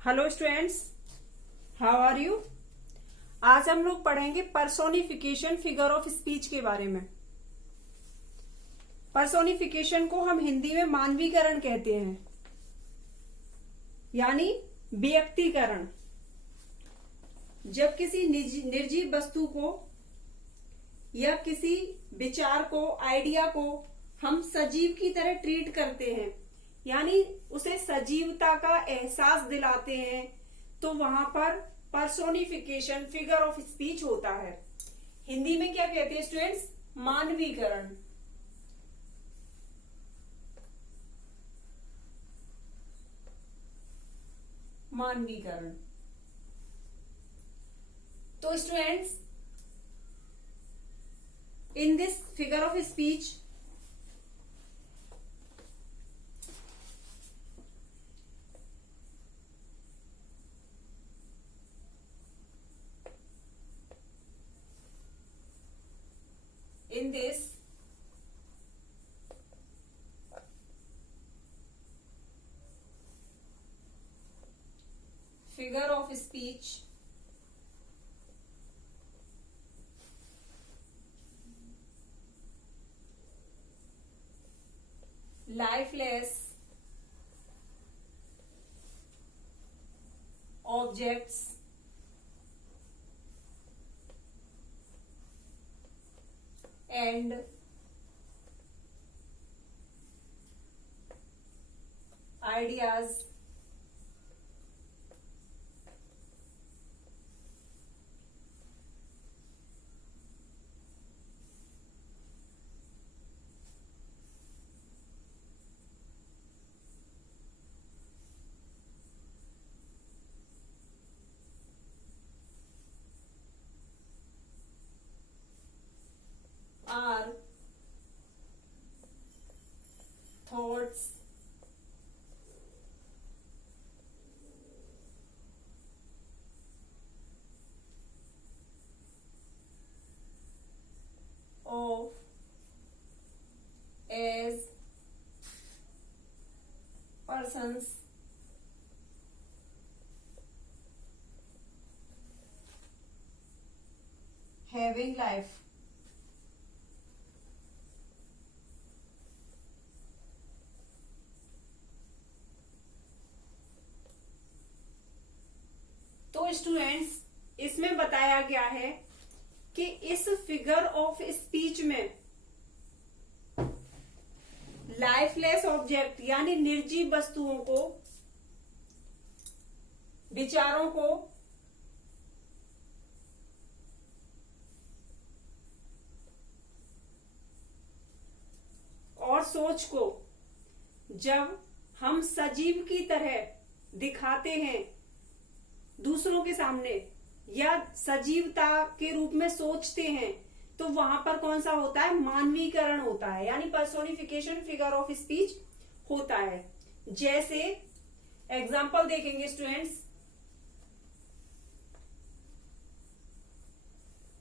Hello students, how are you. आज हम लोग पढ़ेंगे पर्सोनिफिकेशन फिगर ऑफ स्पीच के बारे में। पर्सोनिफिकेशन को हम हिंदी में मानवीकरण कहते हैं, यानी व्यक्तिकरण। जब किसी निर्जीव वस्तु को या किसी विचार को, आइडिया को हम सजीव की तरह ट्रीट करते हैं, यानी उसे सजीवता का एहसास दिलाते हैं, तो वहां पर पर्सोनिफिकेशन फिगर ऑफ स्पीच होता है। हिंदी में क्या कहते हैं स्टूडेंट्स? मानवीकरण। मानवीकरण। तो students, in this figure of speech in this figure of speech lifeless objects and ideas are thoughts of as persons having life। तो स्टूडेंट्स, इसमें बताया गया है कि इस फिगर ऑफ स्पीच में लाइफलेस ऑब्जेक्ट यानी निर्जीव वस्तुओं को, विचारों को और सोच को जब हम सजीव की तरह दिखाते हैं दूसरों के सामने, या सजीवता के रूप में सोचते हैं, तो वहां पर कौन सा होता है? मानवीकरण होता है, यानी पर्सोनिफिकेशन फिगर ऑफ स्पीच होता है। जैसे एग्जाम्पल देखेंगे स्टूडेंट्स,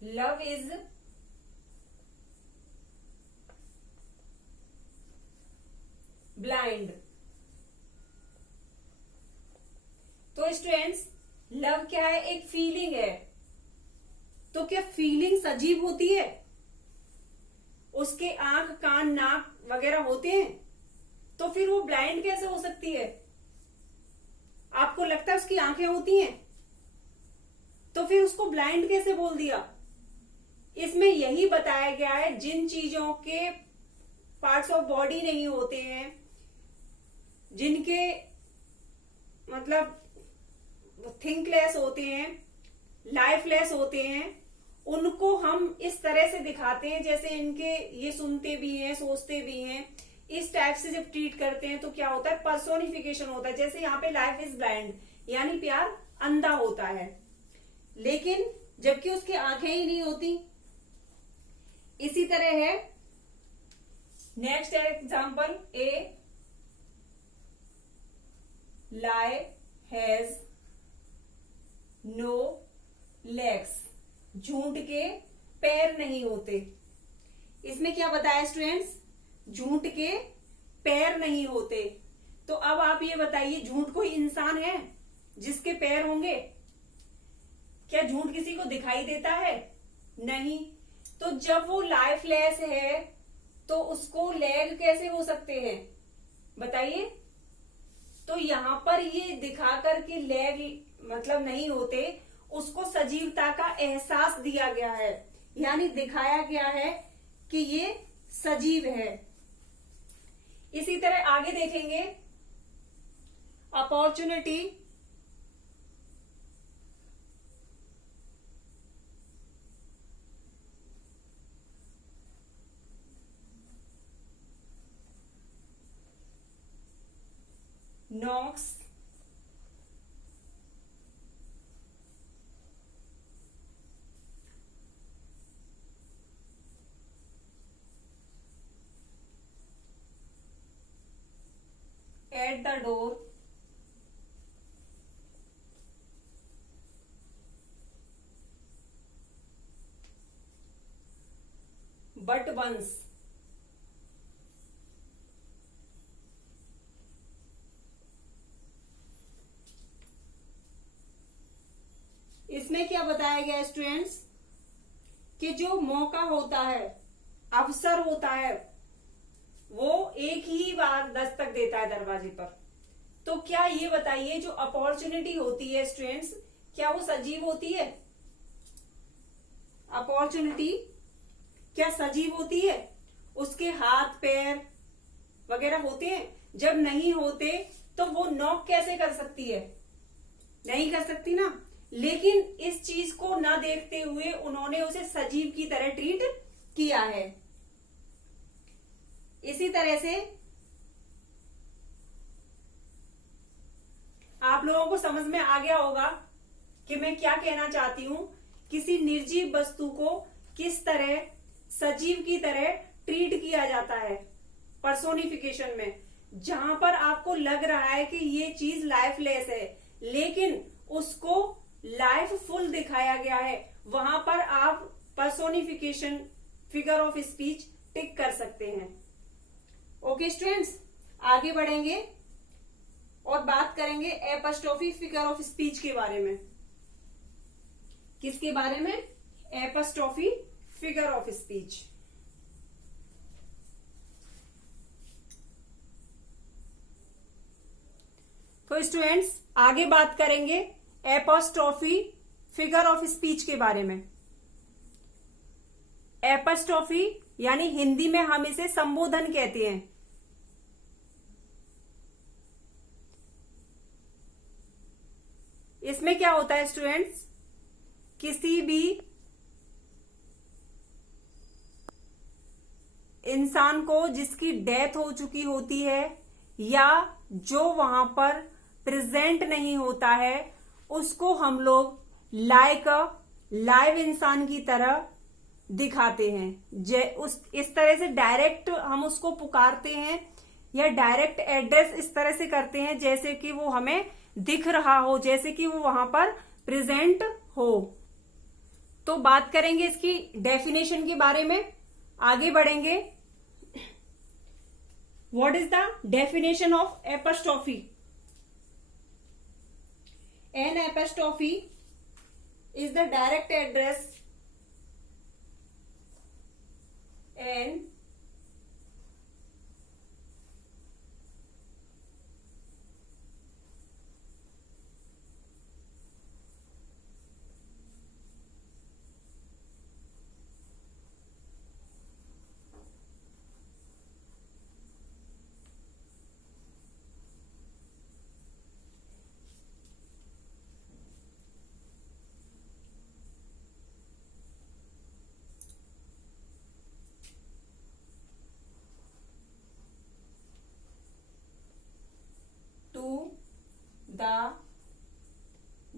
लव इज ब्लाइंड। तो स्टूडेंट्स, लव क्या है? एक फीलिंग है। तो क्या फीलिंग सजीव होती है? उसके आंख, कान, नाक वगैरह होते हैं, तो फिर वो ब्लाइंड कैसे हो सकती है? आपको लगता है उसकी आंखें होती हैं, तो फिर उसको ब्लाइंड कैसे बोल दिया? इसमें यही बताया गया है, जिन चीजों के पार्ट्स ऑफ बॉडी नहीं होते हैं, जिनके मतलब थिंकलेस होते हैं, लाइफलेस होते हैं, उनको हम इस तरह से दिखाते हैं जैसे इनके ये सुनते भी हैं, सोचते भी हैं। इस टाइप से जब ट्रीट करते हैं तो क्या होता है? पर्सोनिफिकेशन होता है। जैसे यहाँ पे लाइफ इज ब्लाइंड यानी प्यार अंधा होता है, लेकिन जबकि उसकी आंखें ही नहीं होती। इसी तरह है next example, a lie has no legs. झूठ के पैर नहीं होते। इसमें क्या बताया स्टूडेंट्स? झूठ के पैर नहीं होते। तो अब आप ये बताइए, झूठ कोई इंसान है? जिसके पैर होंगे। क्या झूठ किसी को दिखाई देता है? नहीं। तो जब वो लाइफलेस है तो उसको लेग कैसे हो सकते हैं बताइए? तो यहां पर ये दिखाकर कि लेग मतलब नहीं होते, उसको सजीवता का एहसास दिया गया है, यानी दिखाया गया है कि ये सजीव है। इसी तरह आगे देखेंगे, opportunity, knocks, at the door, but once, इसमें क्या बताया गया स्टूडेंट्स कि जो मौका होता है, अवसर होता है, वो एक ही बार दस्तक देता है दरवाजे पर। तो क्या ये बताइए जो अपॉर्चुनिटी होती है स्टूडेंट्स, क्या वो सजीव होती है? अपॉर्चुनिटी क्या सजीव होती है? उसके हाथ पैर वगैरह होते हैं? जब नहीं होते तो वो नॉक कैसे कर सकती है? नहीं कर सकती ना। लेकिन इस चीज को ना देखते हुए उन्होंने उसे सजीव की तरह ट्रीट किया है। इसी तरह से आप लोगों को समझ में आ गया होगा कि मैं क्या कहना चाहती हूं। किसी निर्जीव वस्तु को किस तरह सजीव की तरह ट्रीट किया जाता है पर्सोनिफिकेशन में। जहां पर आपको लग रहा है कि ये चीज लाइफलेस है, लेकिन उसको लाइफ फुल दिखाया गया है, वहां पर आप पर्सोनिफिकेशन, फिगर ऑफ स्पीच टिक कर सकते हैं। ओके स्टूडेंट्स, आगे बढ़ेंगे और बात करेंगे एपस्ट्रोफी फिगर ऑफ स्पीच के बारे में। किसके बारे में? एपस्ट्रोफी फिगर ऑफ स्पीच। तो स्टूडेंट्स आगे बात करेंगे एपस्ट्रोफी फिगर ऑफ स्पीच के बारे में। एपस्ट्रोफी यानी हिंदी में हम इसे संबोधन कहते हैं। इसमें क्या होता है स्टूडेंट्स, किसी भी इंसान को जिसकी डेथ हो चुकी होती है या जो वहां पर प्रेजेंट नहीं होता है, उसको हम लोग लाइव इंसान की तरह दिखाते हैं। इस तरह से डायरेक्ट हम उसको पुकारते हैं या डायरेक्ट एड्रेस इस तरह से करते हैं जैसे कि वो हमें दिख रहा हो, जैसे कि वो वहां पर प्रेजेंट हो। तो बात करेंगे इसकी डेफिनेशन के बारे में, आगे बढ़ेंगे। What is the definition of apostrophe? An apostrophe is the direct address and to the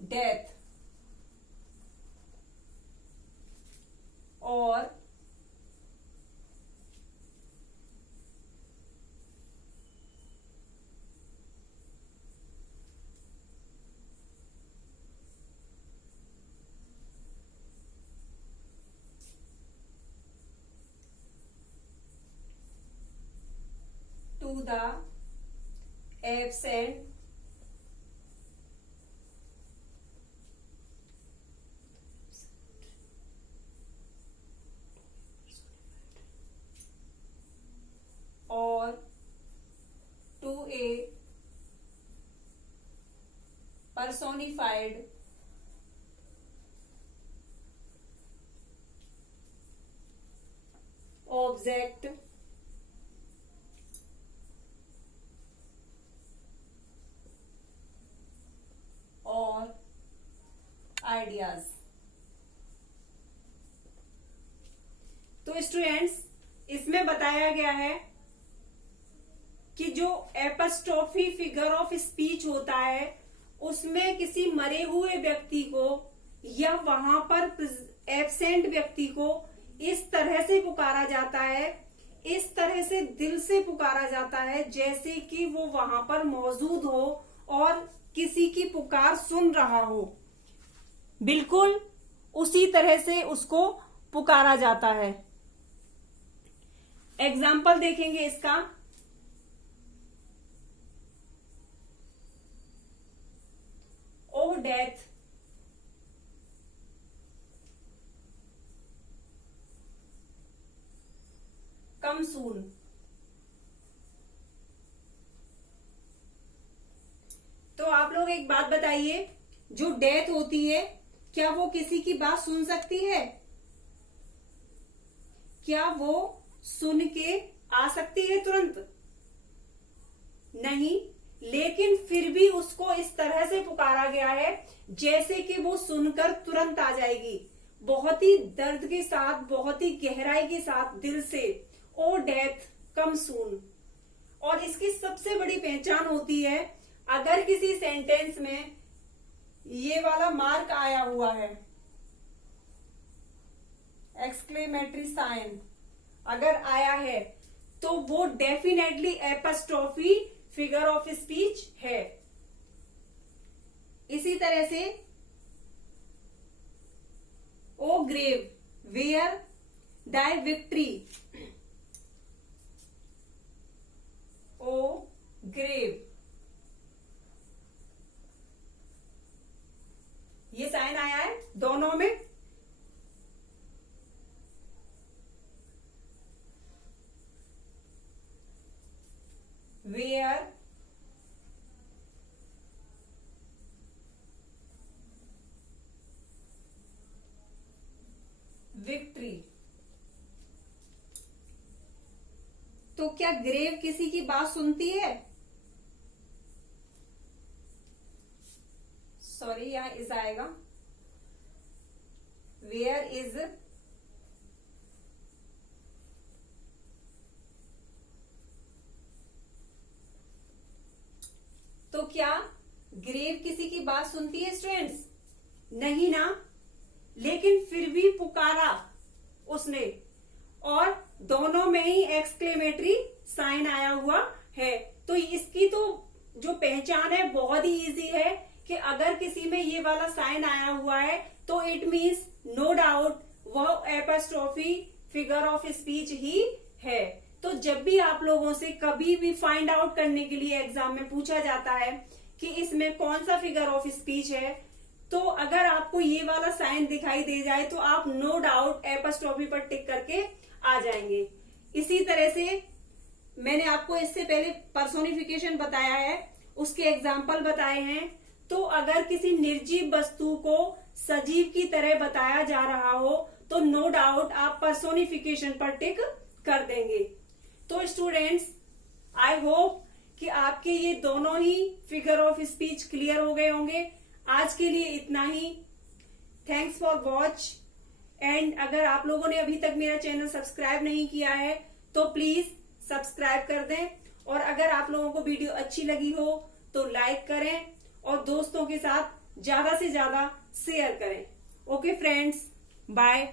death or to the absent personified object or ideas। तो स्टूडेंट्स, इसमें बताया गया है कि जो एपस्ट्रोफी फिगर ऑफ स्पीच होता है उसमें किसी मरे हुए व्यक्ति को या वहां पर एब्सेंट व्यक्ति को इस तरह से पुकारा जाता है, इस तरह से दिल से पुकारा जाता है जैसे कि वो वहां पर मौजूद हो और किसी की पुकार सुन रहा हो। बिल्कुल उसी तरह से उसको पुकारा जाता है। एग्जाम्पल देखेंगे इसका। ओ डेथ, कम सून। तो आप लोग एक बात बताइए, जो डेथ होती है क्या वो किसी की बात सुन सकती है? क्या वो सुन के आ सकती है तुरंत? नहीं, लेकिन फिर भी उसको इस तरह से पुकारा गया है जैसे कि वो सुनकर तुरंत आ जाएगी, बहुत ही दर्द के साथ, बहुत ही गहराई के साथ, दिल से। ओ डेथ कम सून। और इसकी सबसे बड़ी पहचान होती है, अगर किसी सेंटेंस में ये वाला मार्क आया हुआ है, एक्सक्लेमेटरी साइन अगर आया है, तो वो definitely apostrophe figure of speech है। इसी तरह से O grave where thy victory, O grave, ये साइन आया है दोनों में। Where victory. तो क्या ग्रेव किसी की बात सुनती है? सॉरी, यहां इज आएगा। वेयर इज तो क्या ग्रेव किसी की बात सुनती है स्टूडेंट्स? नहीं ना, लेकिन फिर भी पुकारा उसने, और दोनों में ही एक्सक्लेमेटरी साइन आया हुआ है। तो इसकी तो जो पहचान है बहुत ही इजी है कि अगर किसी में ये वाला साइन आया हुआ है तो इट मीन्स नो डाउट वह एपस्ट्रोफी फिगर ऑफ स्पीच ही है। तो जब भी आप लोगों से कभी भी फाइंड आउट करने के लिए एग्जाम में पूछा जाता है कि इसमें कौन सा फिगर ऑफ स्पीच है, तो अगर आपको ये वाला साइन दिखाई दे जाए तो आप नो डाउट एपस्ट्रोफी पर टिक करके आ जाएंगे। इसी तरह से मैंने आपको इससे पहले पर्सोनिफिकेशन बताया है, उसके एग्जाम्पल बताए हैं। तो अगर किसी निर्जीव वस्तु को सजीव की तरह बताया जा रहा हो तो नो डाउट आप पर्सोनिफिकेशन पर टिक कर देंगे। तो स्टूडेंट्स, आई होप कि आपके ये दोनों ही फिगर ऑफ स्पीच क्लियर हो गए होंगे। आज के लिए इतना ही। Thanks for watch. एंड अगर आप लोगों ने अभी तक मेरा चैनल सब्सक्राइब नहीं किया है तो प्लीज सब्सक्राइब कर दें, और अगर आप लोगों को वीडियो अच्छी लगी हो तो लाइक करें और दोस्तों के साथ ज्यादा से ज्यादा शेयर करें। Okay friends, bye.